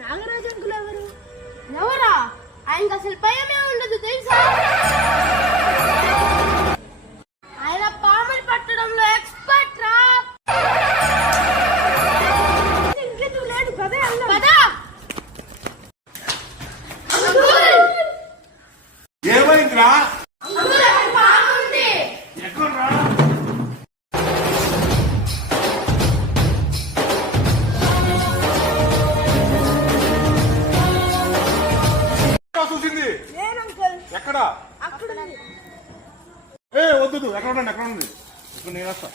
Nagaraju uncle ఎవరు? ఎవరా? ఆయనకు అసలు భయమే ఉండదు తెలుసా? ఆయన పాములు పట్టడంలో ఎక్స్పర్ట్ రా. ఇంకెందుకు లేదు పదే అన్న. పదా. ఏమైందిరా? పాము ఉంది. ఎక్కడ్రా? చూసింది ఎక్కడ? అక్కడ ఏ వద్దు, ఎక్కడ ఉండండి, ఎక్కడ ఉంది? ఇప్పుడు నేను వస్తా.